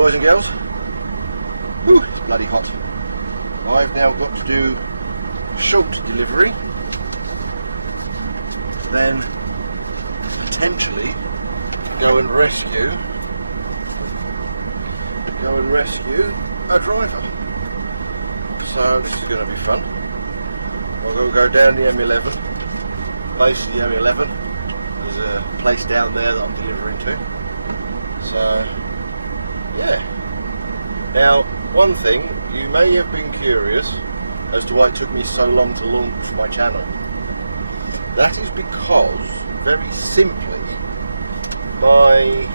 boys and girls. Whew, it's bloody hot. I've now got to do short delivery, then potentially go and rescue a driver. So this is going to be fun. I'm going to go down the M11, base of the M11. There's a place down there that I'm delivering to. So yeah. Now, one thing, you may have been curious as to why it took me so long to launch my channel. That is because, very simply, my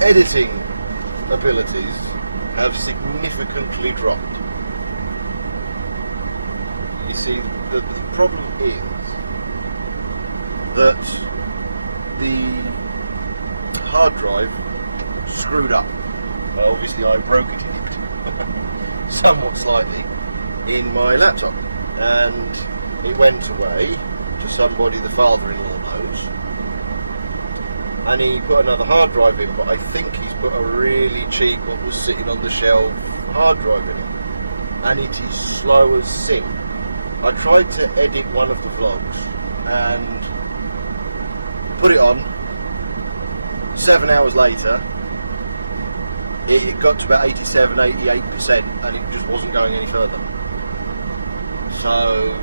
editing abilities have significantly dropped. You see, the problem is that the hard drive screwed up. Obviously I broke it somewhat slightly in my laptop, and it went away to somebody the father-in-law knows, and he put another hard drive in, but I think he's put a really cheap, what was sitting on the shelf, hard drive in it, and it is slow as sin. I tried to edit one of the vlogs and put it on. 7 hours later it got to about 87-88% and it just wasn't going any further. So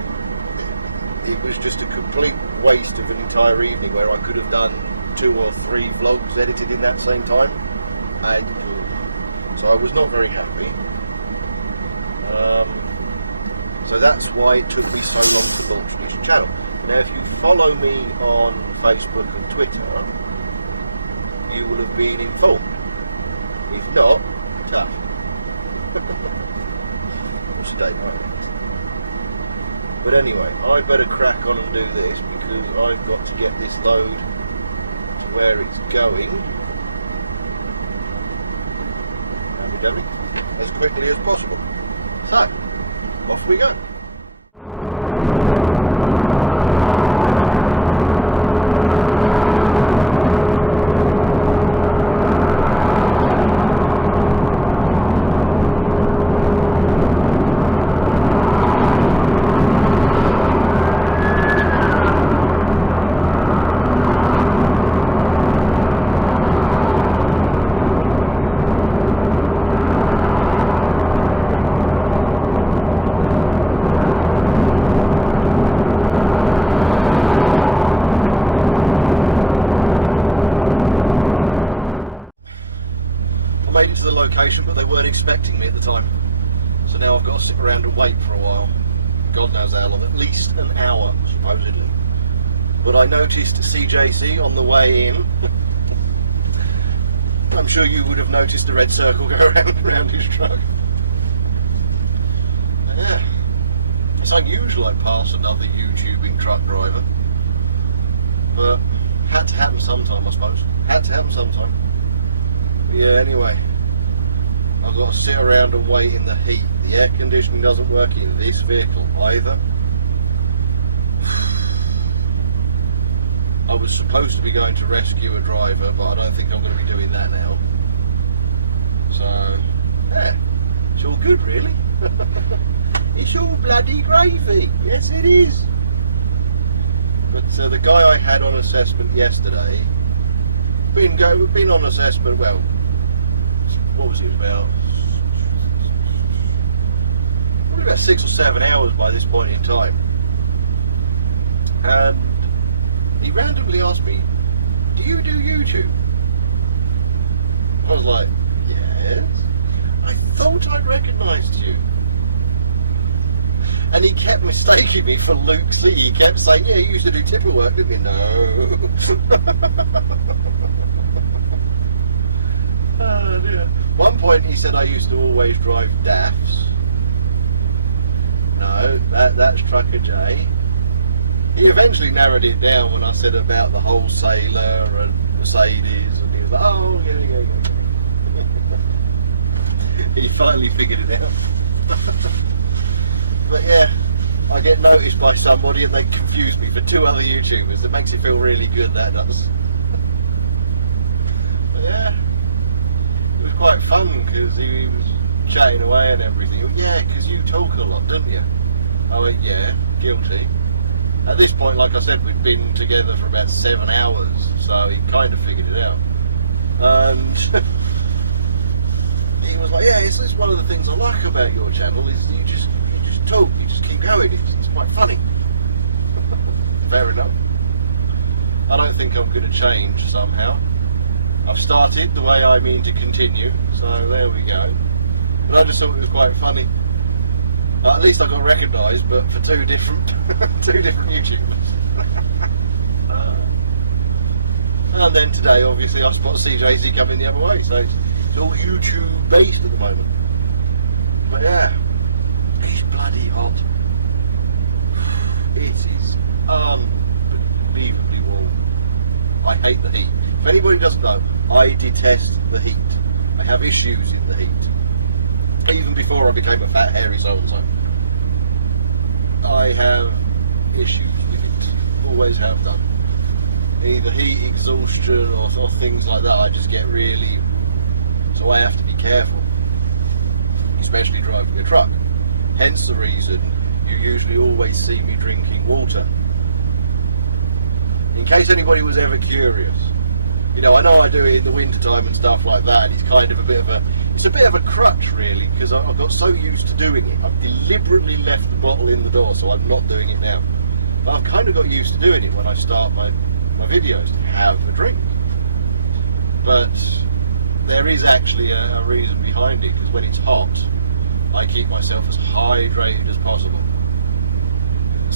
it was just a complete waste of an entire evening where I could have done 2 or 3 vlogs edited in that same time, and so I was not very happy. So that's why it took me so long to launch this channel. Now if you follow me on Facebook and Twitter, you will have been informed. If not, tough. What's the date, right? But anyway, I better crack on and do this because I've got to get this load to where it's going as quickly as possible. So, off we go. To the location, but they weren't expecting me at the time, so now I've got to sit around and wait for a while. God knows how long, at least an hour supposedly. But I noticed CJC on the way in. I'm sure you would have noticed a red circle go around his truck. Yeah, it's unusual I pass another YouTubing truck driver, but had to happen sometime, I suppose. Had to happen sometime. Yeah, anyway, I've got to sit around and wait in the heat. The air conditioning doesn't work in this vehicle either. I was supposed to be going to rescue a driver, but I don't think I'm going to be doing that now. So, yeah, it's all good really. It's all bloody gravy. Yes it is. But the guy I had on assessment yesterday, been on assessment, well, what was it, probably about 6 or 7 hours by this point in time, and he randomly asked me, do you do YouTube? I was like, yes. I thought I recognised you. And he kept mistaking me for Luke C. He kept saying, yeah, you used to do tipper work, didn't you? No. Oh dear. One point he said I used to always drive DAFs. No, that's Trucker J. He eventually narrowed it down when I said about the wholesaler and Mercedes, and he was like, oh, yeah. He finally figured it out. But yeah, I get noticed by somebody and they confuse me for 2 other YouTubers. It makes you feel really good, that does. But yeah, it was quite fun because he was chatting away and everything. He went, yeah, because you talk a lot, don't you? I went, yeah, guilty. At this point, like I said, we'd been together for about 7 hours, so he kind of figured it out. And he was like, yeah, it's just one of the things I like about your channel is you just talk, you just keep going, it's quite funny. Fair enough. I don't think I'm going to change somehow. I've started the way I mean to continue, so there we go. But I just thought it was quite funny. At least I got recognised, but for two different YouTubers. And then today, obviously, I've spotted CJC coming the other way, so it's all YouTube based at the moment. But yeah, it's bloody hot. It is unbelievably warm. I hate the heat. If anybody doesn't know, I detest the heat. I have issues in the heat. Even before I became a fat, hairy so-and-so. I have issues with it. Always have done. Either heat, exhaustion, or things like that. I just get really... So I have to be careful. Especially driving a truck. Hence the reason you usually always see me drinking water. In case anybody was ever curious. You know, I know I do it in the winter time and stuff like that, and it's kind of a bit of a crutch really, because I've got so used to doing it. I've deliberately left the bottle in the door, so I'm not doing it now. But I've kind of got used to doing it when I start my videos, to have a drink. But there is actually a reason behind it, because when it's hot, I keep myself as hydrated as possible.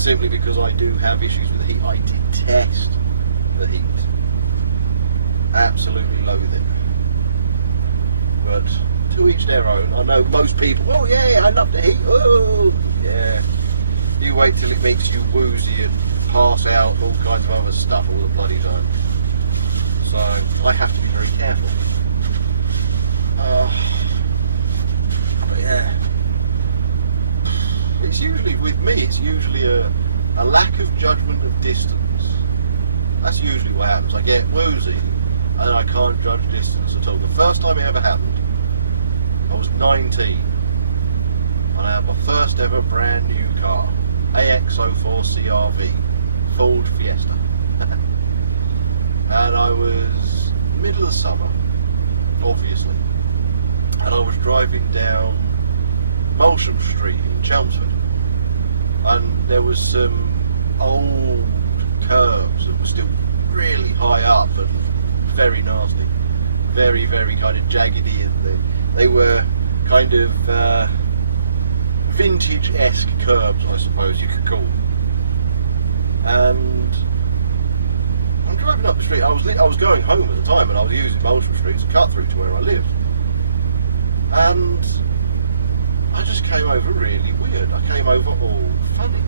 Simply because I do have issues with the heat. I detest the heat. Absolutely loathe it. But to each their own. I know most people, oh yeah, I love the heat, oh yeah. You wait till it makes you woozy and pass out, all kinds of other stuff all the bloody time. So I have to be very careful. But yeah. It's usually, with me, it's usually a lack of judgment of distance. That's usually what happens. I get woozy and I can't judge distance at all. The first time it ever happened, I was 19 and I had my first ever brand new car, AX04 CRV, Ford Fiesta. And I was middle of summer, obviously, and I was driving down Molsham Street in Chelmsford, and there was some old curves that were still really high up and very nasty, very kind of jaggedy, and they were kind of vintage-esque curves, I suppose you could call them. And I'm driving up the street. I was going home at the time, and I was using Molsham Street as a cut through to where I lived, and I just came over really weird. I came over all funny.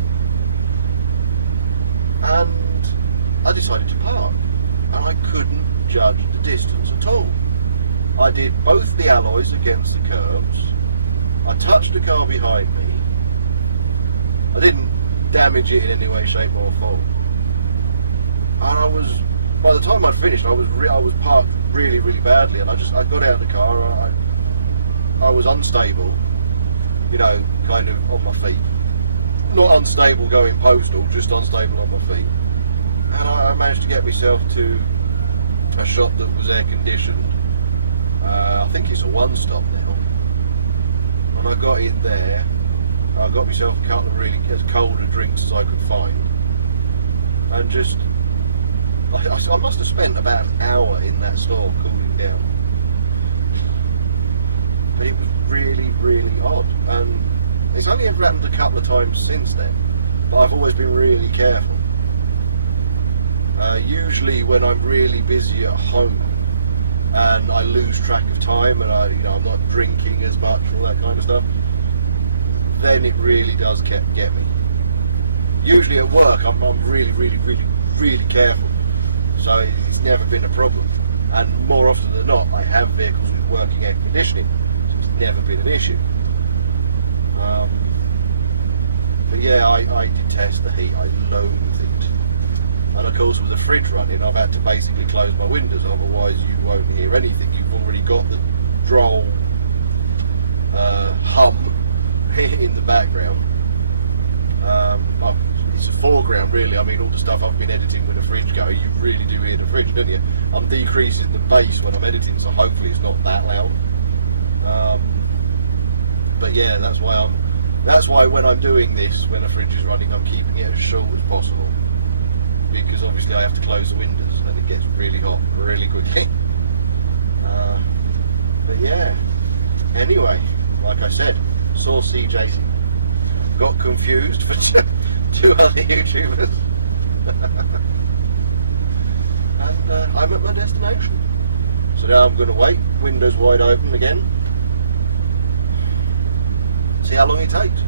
And I decided to park. And I couldn't judge the distance at all. I did both the alloys against the curbs. I touched the car behind me. I didn't damage it in any way, shape or form. And by the time I'd finished, I was parked really badly. And I got out of the car. I was unstable. You know, kind of on my feet. Not unstable going postal, just unstable on my feet. And I managed to get myself to a shop that was air conditioned. I think it's a one-stop now. And I got in there. I got myself a couple of really as cold a drinks as I could find. And just, I must have spent about an hour in that store cooling down. But it was really odd, and it's only ever happened a couple of times since then, but I've always been really careful. Usually when I'm really busy at home and I lose track of time and I'm not drinking as much, all that kind of stuff, then it really does get me. Usually at work I'm really careful, so it's never been a problem, and more often than not I have vehicles with working air conditioning. It's never been an issue. But yeah, I detest the heat. I loathe it. And of course with the fridge running, I've had to basically close my windows, otherwise you won't hear anything. You've already got droll hum in the background. It's a foreground really. I mean, all the stuff I've been editing with a fridge going, you really do hear the fridge, don't you? I'm decreasing the bass when I'm editing, so hopefully it's not that loud. But yeah, that's why when I'm doing this, when the fridge is running, I'm keeping it as short as possible, because obviously I have to close the windows and it gets really hot really quickly. But yeah, anyway, like I said, saw CJacey, got confused for two other YouTubers, and I'm at my destination. So now I'm going to wait, windows wide open again, see how long it takes.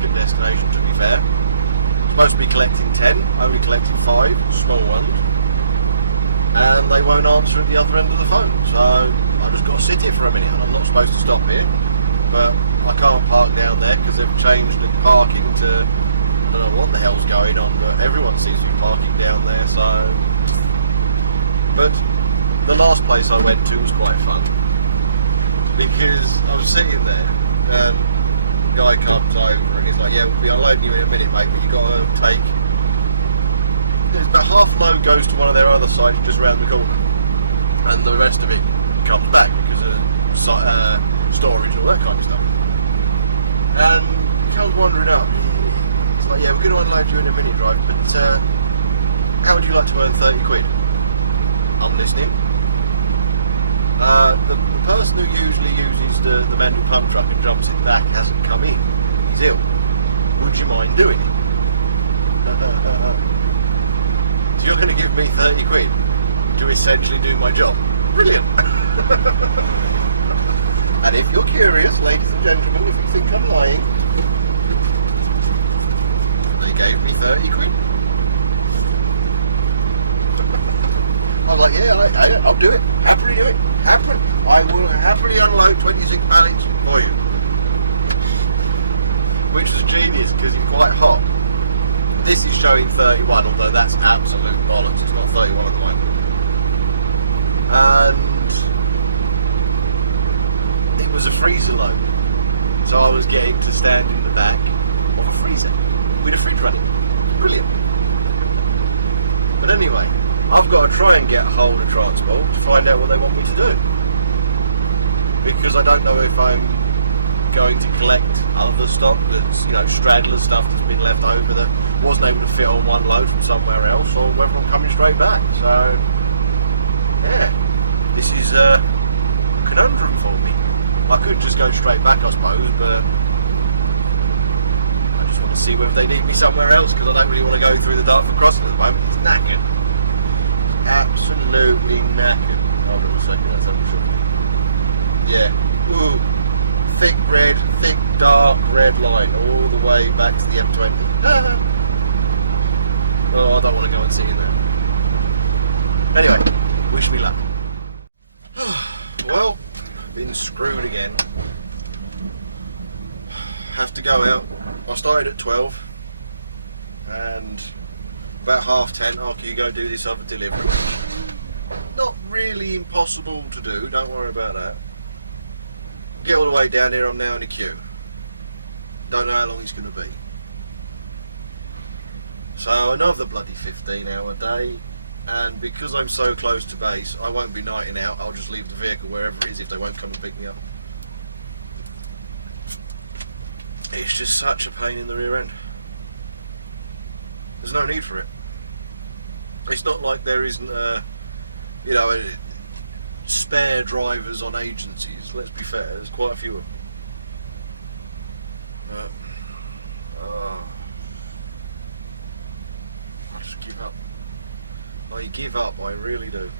second destination, to be fair. Supposed to be collecting 10, only collecting 5, small ones. And they won't answer at the other end of the phone. So I just got to sit here for a minute, and I'm not supposed to stop here. But I can't park down there because they've changed the parking to, I don't know what the hell's going on, but everyone seems to be parking down there, so. But the last place I went to was quite fun, because I was sitting there and the guy comes over and he's like, yeah, we'll be unloading you in a minute, mate, but you've got to take, about half the load goes to one of their other sites just around the corner, and the rest of it comes back because of storage, all that kind of stuff. And he comes wandering up. It's like, yeah, we're going to unload you in a minute, right? But how would you like to earn 30 quid? I'm listening. The person who usually uses the manual pump truck and jumps it back hasn't come in. He's ill. Would you mind doing it? So you're going to give me 30 quid to essentially do my job? Brilliant. And if you're curious, ladies and gentlemen, if you think I'm lying, they gave me 30 quid. I was like, yeah, I'll do it. Happily do it. Happily. I will happily unload 26 pallets for you. Which was genius because it's quite hot. This is showing 31, although that's absolute bollocks. It's not 31 at the moment. And it was a freezer load. So I was getting to stand in the back of a freezer with a refrigerator. Brilliant. But anyway, I've got to try and get a hold of transport to find out what they want me to do. Because I don't know if I'm going to collect other stock that's, you know, straggler stuff that's been left over that wasn't able to fit on one load from somewhere else, or whether I'm coming straight back. So, yeah, this is a conundrum for me. I could just go straight back, I suppose, but I just want to see whether they need me somewhere else, because I don't really want to go through the Dartford crossing at the moment. It's knackered. Absolutely knackered. Hold on a second, that's unsure. Yeah. Ooh. Thick red, thick dark red line all the way back to the M20. Oh, I don't want to go and sit in there. Anyway, wish me luck. Well, been screwed again. Have to go out. I started at 12 and about 10:30, oh, can you go do this other delivery? Not really impossible to do, don't worry about that. Get all the way down here, I'm now in a queue. Don't know how long it's going to be. So another bloody 15-hour day, and because I'm so close to base, I won't be nighting out. I'll just leave the vehicle wherever it is if they won't come and pick me up. It's just such a pain in the rear end. There's no need for it. It's not like there isn't you know, spare drivers on agencies. Let's be fair, there's quite a few of them. I just give up. I give up, I really do.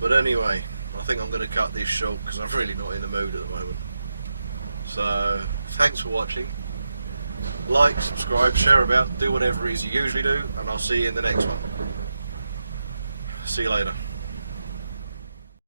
But anyway, I think I'm going to cut this short because I'm really not in the mood at the moment. So, thanks for watching. Like, subscribe, share about, do whatever it is you usually do, and I'll see you in the next one. See you later.